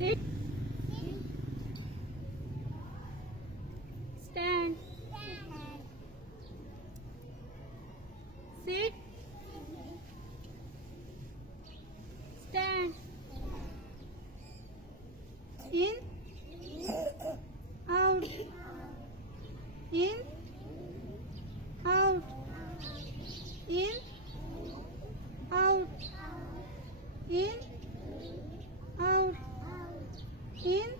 Sit. Stand. Sit. Stand. In. Out. In. Out. In. Out. In. Out. In.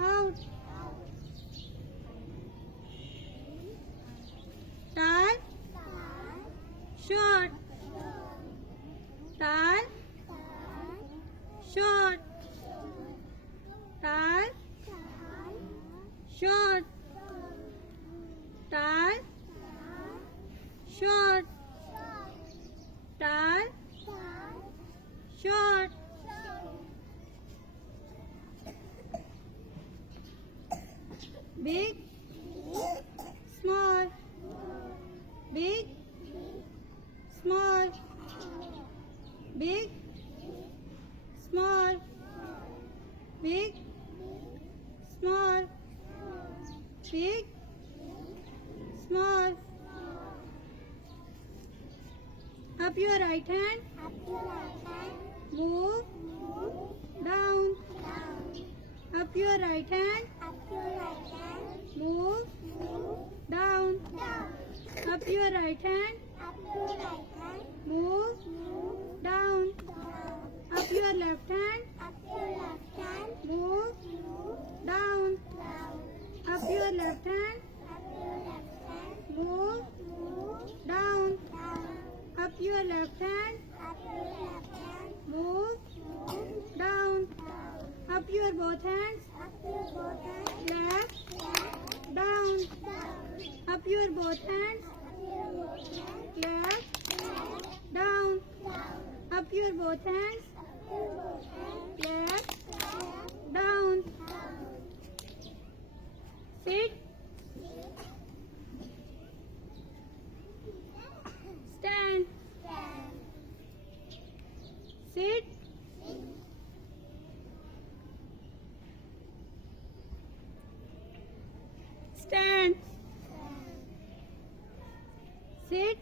Out. Tall. Short. Tall. Short. Tall. Short. Tall. Short. Tall. Short. Big. Small. Big. Small. Big. Small. Big. Small. Big. Small. Up your right hand. Move. Down. Up your right hand. Move. Down. Up your right hand. Move. Down. Up your left hand. Move. Down. Up your left hand. Move. Down. Up your left hand. Move. Down. Up your both hands. Left. Down. Up your both hands. Left. Down. Up your both hands. Left. Down. Sit. Stand. Sit. Stand. Sit.